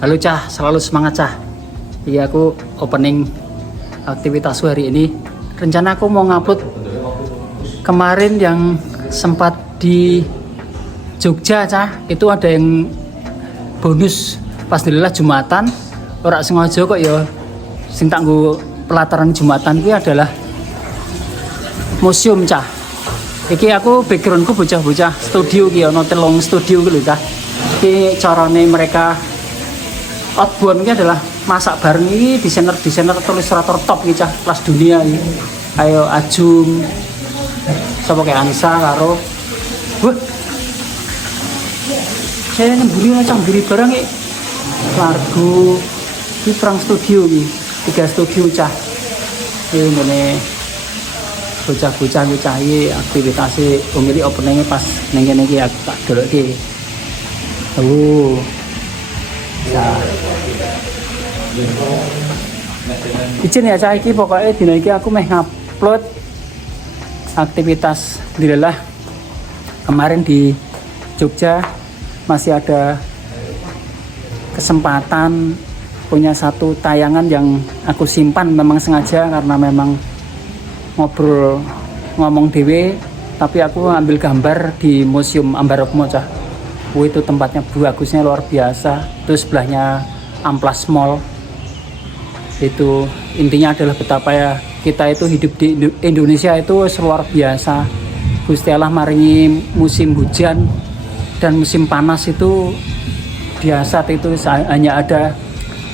Halo Cah, selalu semangat Cah. Iya, aku opening aktivitasku hari ini. Rencana aku mau ngupload kemarin yang sempat di Jogja Cah. Itu ada yang bonus pas dilelah Jumatan. Ora sengaja kok ya. Sing tak nggo pelataran Jumatan itu adalah museum Cah. Iki aku backgroundku bocah-bocah studio ki ono telung studio ki lho Cah. Iki carane mereka outbound ini adalah masak bareng ini desainer ilustrator top gitu Cah, kelas dunia ini. Ayo Ajung sama kayak Anissa karo wah saya nemburi macam beri barang ini Largo ini perang studio ini 3 studio Cah ini bocah-bocah ini aktivitasnya pemilik openingnya pas nengke ini aku tak dulu ini nah. Izin ya Cah, iki pokoknya dina iki aku meh ngupload aktivitas dilelah kemarin di Jogja. Masih ada kesempatan punya satu tayangan yang aku simpan memang sengaja karena memang ngomong dewe, tapi aku ambil gambar di Museum Ambarukmo Cah. Itu tempatnya bagusnya luar biasa. Itu sebelahnya Amplas Mall. Itu intinya adalah betapa ya kita itu hidup di Indonesia itu luar biasa. Gusti Allah maringi musim hujan dan musim panas itu biasa. Itu hanya ada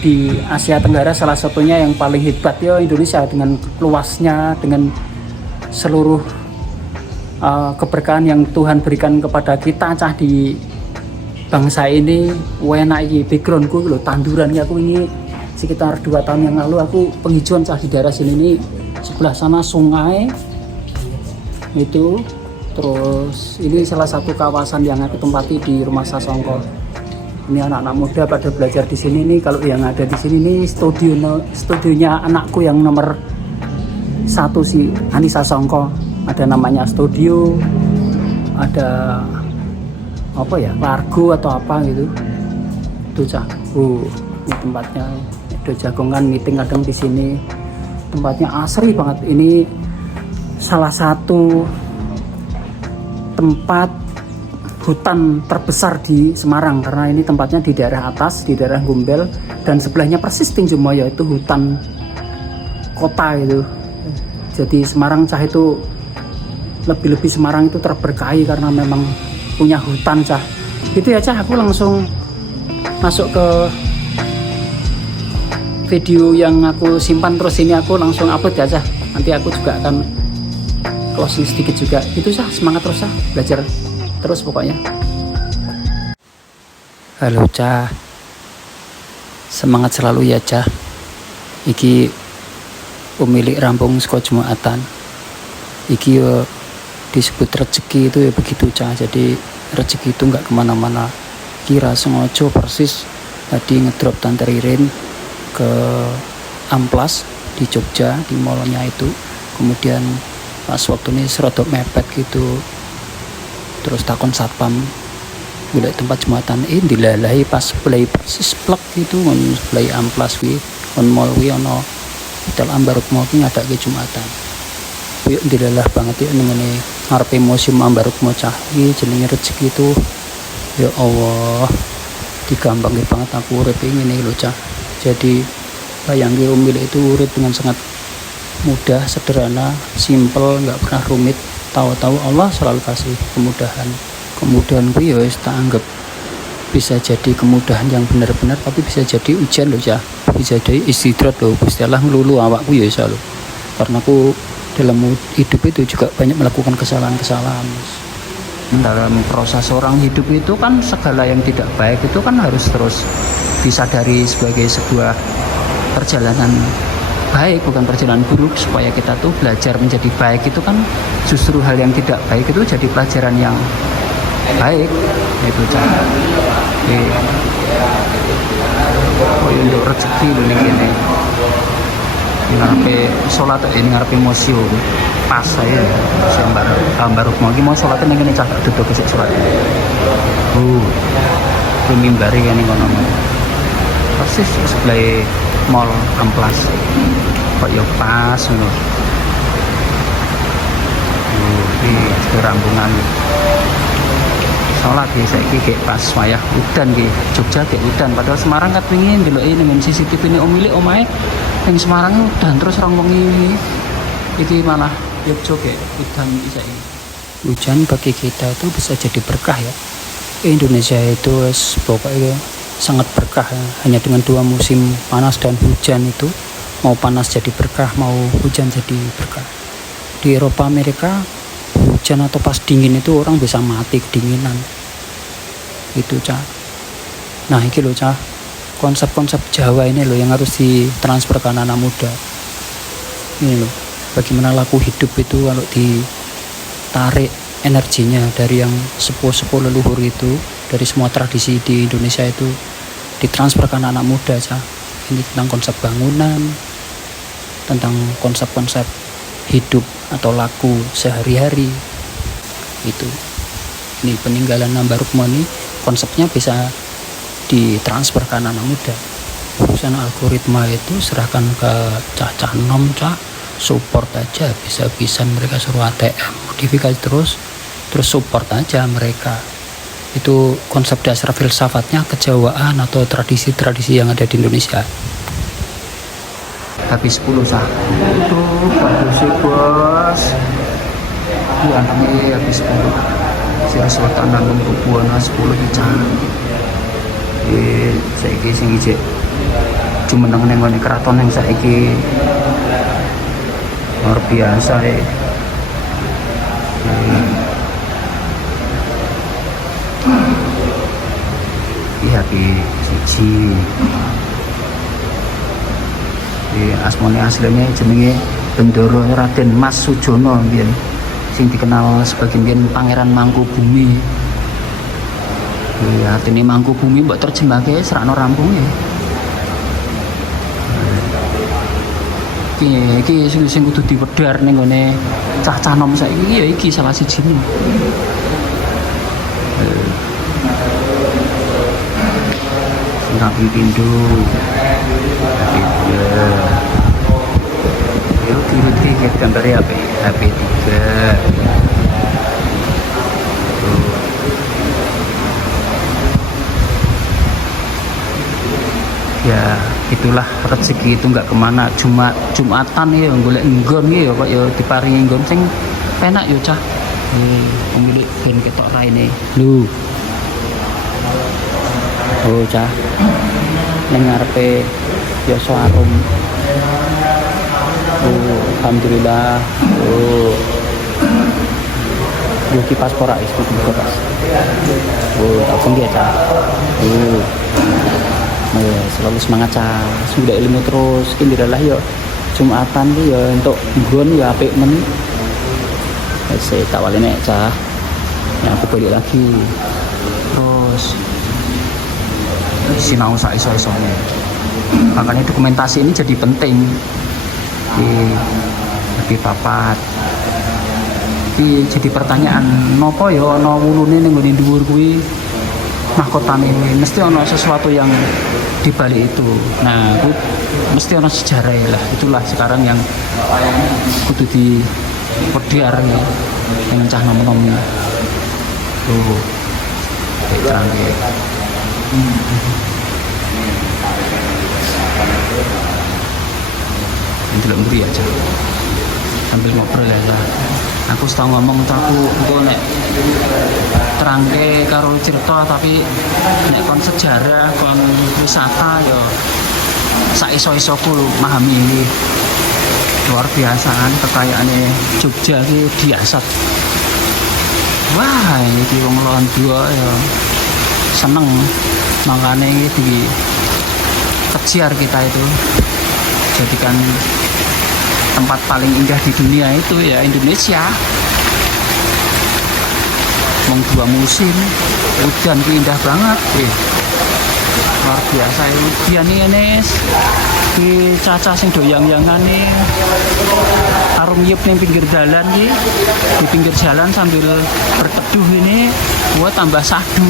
di Asia Tenggara, salah satunya yang paling hebat ya Indonesia dengan luasnya, dengan seluruh keberkahan yang Tuhan berikan kepada kita Cah di bangsa ini. Enak iki backgroundku lho, tanduran aku ini sekitar 2 tahun yang lalu aku penghijauan Cah di daerah sini. Ini sebelah sana sungai itu, terus ini salah satu kawasan yang aku tempati di Rumah Sasongko. Ini anak-anak muda pada belajar di sini nih. Kalau yang ada di sini nih studionya anakku yang nomor 1 si Ani Sasongko, ada namanya studio, ada apa ya, Largo atau apa gitu. Itu Cah. Ini tempatnya. Ada jagongan meeting kadang di sini. Tempatnya asri banget. Ini salah satu tempat hutan terbesar di Semarang karena ini tempatnya di daerah atas, di daerah Gombel, dan sebelahnya persis Tinjumoyo itu hutan kota itu. Jadi Semarang Cah itu lebih-lebih Semarang itu terberkahi karena memang punya hutan Cah. Itu ya Cah, aku langsung masuk ke video yang aku simpan, terus ini aku langsung upload ya Cah. Nanti aku juga akan closing sedikit juga. Itu Cah, semangat terus Cah, belajar terus pokoknya. Halo Cah, semangat selalu ya Cah. Iki pemilik rampung saka Jumatan. Iki yo disebut rezeki itu ya begitu Cah. Jadi rezeki itu nggak kemana-mana. Kira sengaja persis tadi ngedrop Tante Ririn ke Amplas di Jogja, di mallnya itu. Kemudian pas waktu ini serodok mepet gitu, terus takon satpam golek tempat Jumatan dilalahi pas play persis plek gitu on play Amplas wi on mall wi ono Hotel Ambarukmo ki ngadake Jumatan. Yuk dilalah banget ya ngene ngarepe Museum Ambarukmo Cah. Iki jenenge rezeki itu ya Allah, digampangke banget aku urip ngene lho Cah. Jadi bayangke umil itu urip dengan sangat mudah, sederhana, simple, nggak pernah rumit. Tahu-tahu Allah selalu kasih kemudahan. Kemudahan gue ya tak anggap bisa jadi kemudahan yang benar-benar, tapi bisa jadi ujian loh Cah. Bisa jadi istidrat loh, Gusti Allah ngelulu awakku ya isa loh. Karena aku dalam hidup itu juga banyak melakukan kesalahan-kesalahan. Dalam proses orang hidup itu kan segala yang tidak baik itu kan harus terus disadari sebagai sebuah perjalanan baik, bukan perjalanan buruk, supaya kita tuh belajar menjadi baik. Itu kan justru hal yang tidak baik itu jadi pelajaran yang baik. Itu cara untuk rezeki ini ngarepe sholat ini ngarepe museum pas saya baru mau gimana sholatnya ning kene cah duduk kesik sholat. Mimbari kan ngono. persis sebelah mall Amplas kok ya pas ngono. Iki rambungan soalnya saiki kayak pas wayah udan ki Jogja kayak udan, padahal Semarang kat wingi ndeloki ning CCTV ini omile omahe ning Semarang udan terus rong wengi iki malah Jogja kayak udan iki saiki. Hujan bagi kita itu bisa jadi berkah ya. Indonesia itu pokoknya sangat berkah ya. Hanya dengan 2 musim panas dan hujan itu, mau panas jadi berkah, mau hujan jadi berkah. Di Eropa Amerika hujan atau pas dingin itu orang bisa mati kedinginan itu Cah. Nah ini loh Cah, konsep-konsep Jawa ini loh yang harus ditransfer ke anak muda. Ini loh, bagaimana laku hidup itu kalau ditarik energinya dari yang sepuh-sepuh leluhur itu, dari semua tradisi di Indonesia itu ditransfer ke anak muda Cah. Ini tentang konsep bangunan, tentang konsep-konsep hidup atau laku sehari-hari itu. Ini peninggalan Mbah Rukmani, konsepnya bisa ditransfer ke anak muda. Urusan algoritma itu serahkan ke cah-cah nom Cah, support aja, bisa-bisa mereka suruh ATM modifikasi terus support aja mereka. Itu konsep dasar filsafatnya kejawaan atau tradisi-tradisi yang ada di Indonesia. Habis 10 Cah. Itu bagus sih bos. Iya anaknya habis 10. Sira wetan nang Buana 10 Cah. Saiki sing ijek jumeneng ning ngene keraton yang saiki luar biasa ya. Iya ki siji. Asmane aslinya jenenge Bendoro Raden Mas Sujono mbiyen, sing dikenal sebagai mbiyen Pangeran Mangkubumi. Ya artine Mangkubumi mbok terjemahke serakno rampunge. Iki sing kudu diwedhar ning gone cah-cah nom saiki ya iki salah sijine. Rapi Pindo. Yuk kiri gambarnya apa? HP3. Ya itulah rezeki itu nggak kemana, Jumatan ya golek nggon ya kok ya diparingi nggon sing enak ya Cah. Pemilik ben ketok raine lho. Oh Cah, ning ngarepe Yoso Arum. Oh, alhamdulillah. Oh. Yuki paspor is kudu pas. Oh, apa dia Cah? Oh. Selalu semangat Cah. Sudah ilmu terus kindilah yo. Jumatan ki yo entuk nggon ya apik men. Saya tak walene Cah. Ya aku balik lagi. Terus sinau sak-iso-isone. Makanya dokumentasi ini jadi penting di papat. Jadi pertanyaan nopo ya ana wulune ning ngene dhuwur kuwi mahkotane mesti ana sesuatu yang di balik itu. Nah, itu mesti ana sejarah lah. Itulah sekarang yang kudu dipedhiar dengan cah nom-nom. Tuh. Canggih. Ini belum beri aja sambil ngobrol ya Cah. Aku setau ngomong aku nek terangke karo cerita, tapi nek kon sejarah kon wisata ya sak iso-isoku memahami ini. Luar biasa kan kekayaannya Jogja iki diasat. Wah ini wong Londo ya seneng, makanya ini kejar kita itu jadikan tempat paling indah di dunia itu ya Indonesia. Mong 2 musim hujan indah banget luar biasa. Hujan ini di caca sing doyang-yangan nih arung yep ning pinggir jalan nih, di pinggir jalan sambil berteduh ini buat tambah sadu.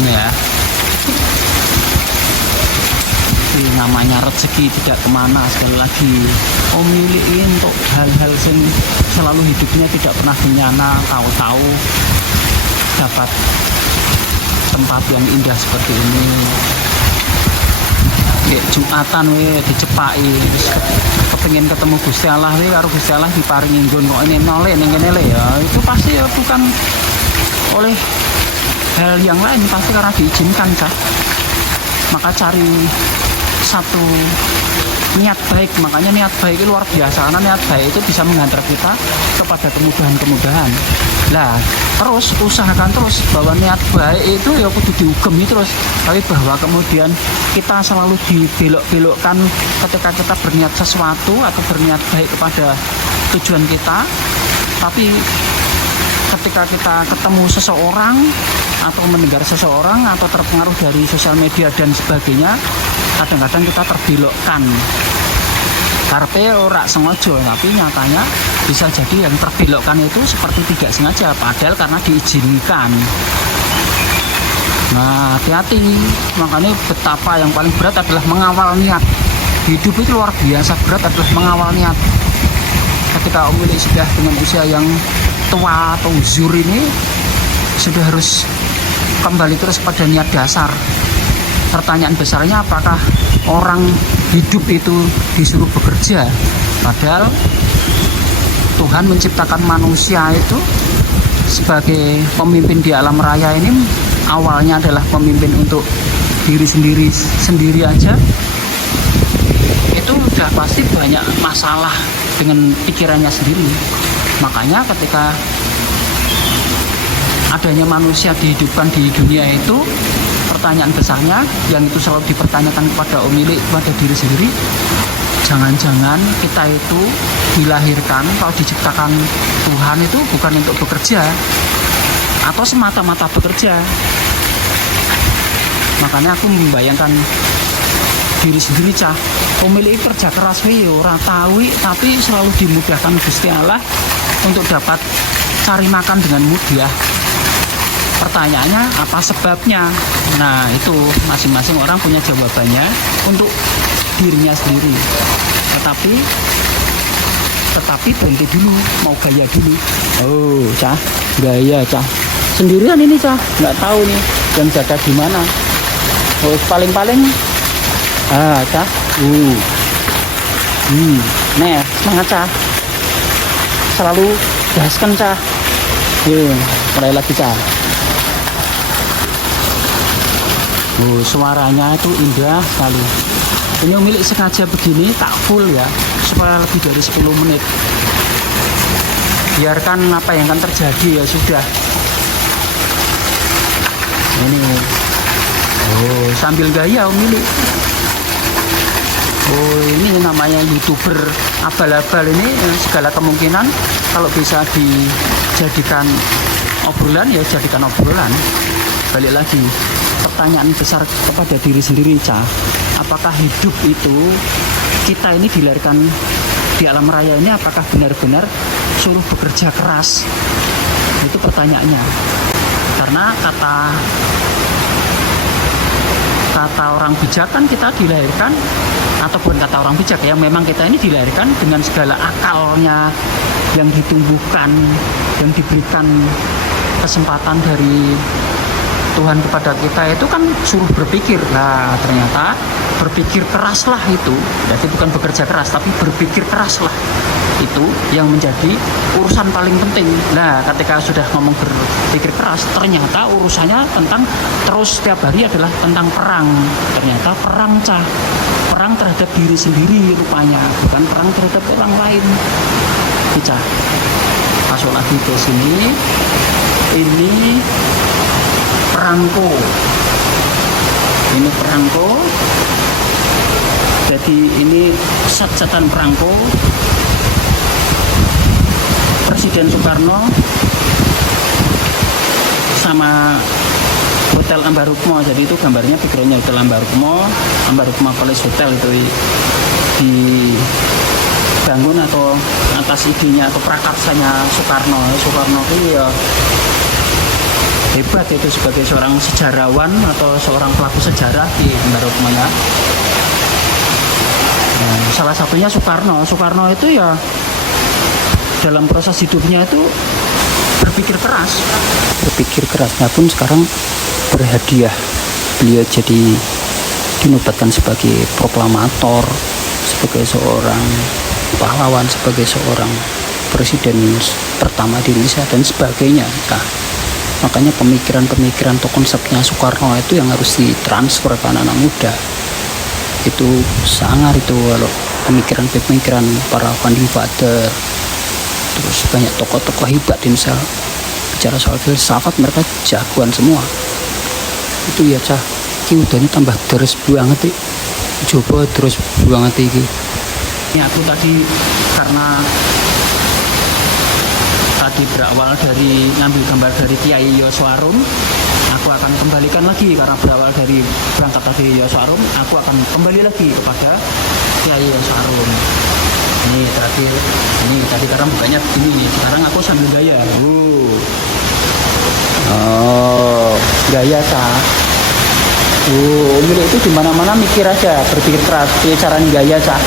ini ya. Ini namanya rezeki tidak kemana. Sekali lagi, memilih untuk hal-hal yang selalu hidupnya tidak pernah benyana, tahu-tahu dapat tempat yang indah seperti ini. Ya, Jumatan dicepaki terus kepengin ketemu Gusti Allah karo Gusti Allah diparingi nggon kok ini noleh ning kene ya, itu pasti ya bukan oleh hal yang lain, pasti karena diizinkan Cah. Maka cari satu niat baik, makanya niat baik itu luar biasa, karena niat baik itu bisa menghantar kita kepada kemudahan-kemudahan. Nah, terus usahakan terus bahwa niat baik itu ya kudu diugemi terus, tapi bahwa kemudian kita selalu dibelok-belokkan ketika kita berniat sesuatu atau berniat baik kepada tujuan kita, tapi ketika kita ketemu seseorang atau mendengar seseorang atau terpengaruh dari sosial media dan sebagainya, kadang-kadang kita terbelokkan. Karpe ora sengaja, tapi nyatanya bisa jadi yang terbelokkan itu seperti tidak sengaja, padahal karena diizinkan. Nah, hati-hati. Makanya betapa yang paling berat adalah mengawal niat. Hidup itu luar biasa berat adalah mengawal niat. Ketika Om Willy sudah dengan usia yang tua atau uzur ini, sudah harus kembali terus pada niat dasar. Pertanyaan besarnya, apakah orang hidup itu disuruh bekerja? Padahal Tuhan menciptakan manusia itu sebagai pemimpin di alam raya ini, awalnya adalah pemimpin untuk diri sendiri aja. Itu udah pasti banyak masalah dengan pikirannya sendiri. Makanya ketika adanya manusia dihidupkan di dunia itu, pertanyaan besarnya yang itu selalu dipertanyakan kepada Om Willy, kepada diri sendiri, jangan-jangan kita itu dilahirkan kalau diciptakan Tuhan itu bukan untuk bekerja atau semata-mata bekerja. Makanya aku membayangkan diri sendiri Cah, Om Willy kerja keras ora tahu, tapi selalu dimudahkan Gusti Allah untuk dapat cari makan dengan mudah. Pertanyaannya apa sebabnya? Nah, itu masing-masing orang punya jawabannya untuk dirinya sendiri. Tetapi berhenti dulu, mau gaya dulu. Oh, Cah, gaya Cah. Sendirian ini Cah, nggak tahu nih yang jaga di mana. Oh, paling-paling Cah. Nih, semangat Cah. Selalu gaskan Cah. Mulai lagi Cah. Suaranya itu indah sekali. Ini Om Willy sengaja begini tak full ya, supaya lebih dari 10 menit. Biarkan apa yang akan terjadi ya sudah. Ini sambil gaya Om Willy. Ini namanya YouTuber abal-abal ini, segala kemungkinan kalau bisa dijadikan obrolan ya jadikan obrolan. Balik lagi, pertanyaan besar kepada diri sendiri Cah, apakah hidup itu kita ini dilahirkan di alam raya ini, apakah benar-benar suruh bekerja keras? Itu pertanyaannya. Karena kata orang bijak kan kita dilahirkan, ataupun kata orang bijak ya, memang kita ini dilahirkan dengan segala akalnya yang ditumbuhkan, yang diberikan kesempatan dari Tuhan kepada kita itu kan suruh berpikir. Nah, ternyata berpikir keraslah itu, jadi bukan bekerja keras, tapi berpikir keraslah itu yang menjadi urusan paling penting. Nah, ketika sudah ngomong berpikir keras, ternyata urusannya tentang terus setiap hari adalah tentang perang. Ternyata perang Cah, perang terhadap diri sendiri rupanya, bukan perang terhadap orang lain. Cah, masuk lagi ke sini. Ini perangko. Ini perangko. Jadi ini cat-catan perangko Presiden Soekarno sama Hotel Ambarukmo. Jadi itu gambarnya backgroundnya Hotel Ambarukmo Palace Hotel itu dibangun atau atas idenya atau prakarsanya Soekarno itu ya hebat itu sebagai seorang sejarawan atau seorang pelaku sejarah di Bendarokmaya. Salah satunya Soekarno. Soekarno itu ya dalam proses hidupnya itu berpikir keras. Berpikir kerasnya pun sekarang berhadiah. Beliau jadi dinobatkan sebagai proklamator, sebagai seorang pahlawan, sebagai seorang presiden pertama di Indonesia dan sebagainya. Nah, makanya pemikiran-pemikiran atau konsepnya Soekarno itu yang harus ditransfer ke anak-anak muda. Itu sangat itu kalau pemikiran-pemikiran para founding father, terus banyak tokoh-tokoh hebat di Indonesia bicara soal filsafat, mereka jagoan semua. Itu ya cah, ini udahnya tambah terus banget coba terus banget ini. Aku tadi karena tadi berawal dari ngambil gambar dari Kiai Yosuarum, aku akan kembalikan lagi karena berawal dari berangkat dari Yosuarum, aku akan kembali lagi kepada Kiai Yosuarum. Ini terakhir, ini tadi karena bukannya begini, sekarang aku sambil gaya. Oh, gaya sah. Milik itu dimana-mana mikir aja, berpikir keras, cara gaya sah.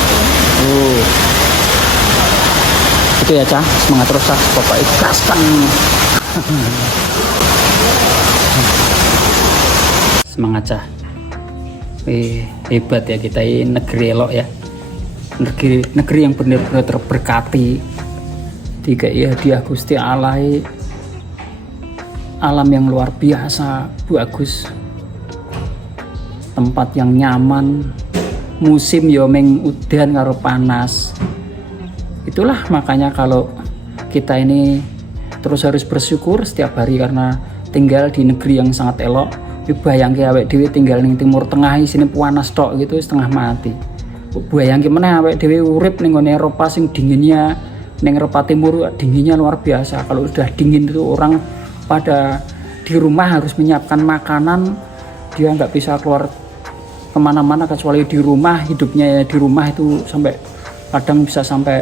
Itu ya cah, semangat terus cah, pokoknya gaskan. Semangat cah. Hebat ya kita ini, negeri elok ya, negeri yang benar-benar terberkati. Tiga ya hadiah Gusti Allah, alam yang luar biasa, bagus, tempat yang nyaman, musim yo meng udan karo panas. Itulah makanya kalau kita ini terus harus bersyukur setiap hari karena tinggal di negeri yang sangat elok. Bayangke awake dhewe tinggal ning Timur Tengah sini panas tok gitu setengah mati. Bayangke meneh awake dhewe urip ning Eropa sing dinginnya, ning Eropa Timur dinginnya luar biasa. Kalau udah dingin itu orang pada di rumah harus menyiapkan makanan, dia nggak bisa keluar kemana-mana kecuali di rumah. Hidupnya ya di rumah itu sampai kadang bisa sampai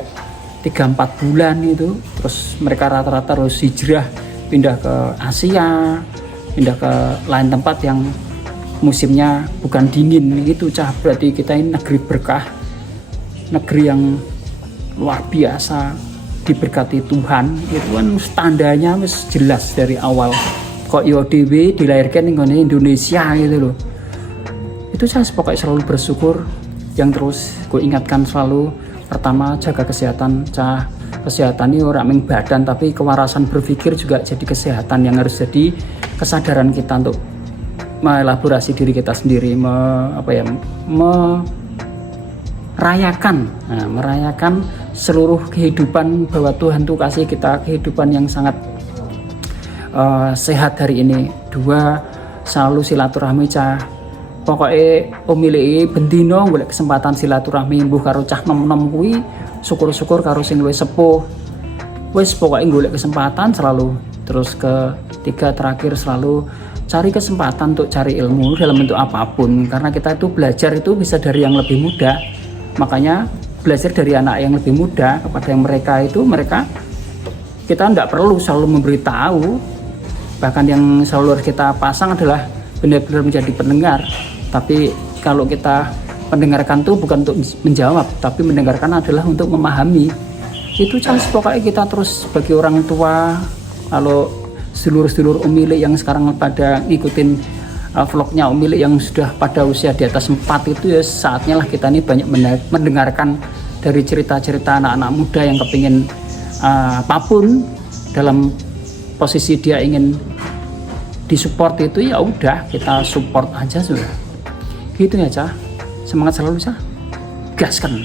3-4 bulan itu. Terus mereka rata-rata harus hijrah pindah ke Asia, pindah ke lain tempat yang musimnya bukan dingin gitu cah. Berarti kita ini negeri berkah, negeri yang luar biasa, diberkati Tuhan. Itu kan tandanya wis jelas dari awal. Kok yo dhewe dilahirkan ning Indonesia gitu loh. Itu saya pokoknya selalu bersyukur. Yang terus gue ingatkan selalu, pertama jaga kesehatan cah. Kesehatan ini orang meng badan, tapi kewarasan berpikir juga jadi kesehatan yang harus jadi kesadaran kita untuk melaborasi diri kita sendiri, merayakan seluruh kehidupan, bahwa Tuhan tuh kasih kita kehidupan yang sangat sehat hari ini. Dua, selalu silaturahmi cah. Pokoknya pemilih bendino golek kesempatan silaturahmi mbuh karo cah nom-nom kuwi, syukur-syukur karo sing luwih sepuh. Wis pokoknya golek kesempatan selalu. Terus ketiga terakhir selalu cari kesempatan untuk cari ilmu dalam bentuk apapun, karena kita itu belajar itu bisa dari yang lebih muda. Makanya belajar dari anak yang lebih muda kepada yang mereka kita tidak perlu selalu memberitahu. Bahkan yang selalu harus kita pasang adalah benar-benar menjadi pendengar. Tapi kalau kita mendengarkan tuh bukan untuk menjawab, tapi mendengarkan adalah untuk memahami. Itu pokoknya kita terus sebagai orang tua, kalau sedulur-sedulur Umili yang sekarang pada ngikutin vlognya Umili yang sudah pada usia di atas 4 itu, ya saatnya lah kita ini banyak mendengarkan dari cerita-cerita anak-anak muda yang kepingin apapun dalam posisi dia ingin disupport itu, ya udah kita support aja sudah. Gitu ya cah, semangat selalu cah, gaskan.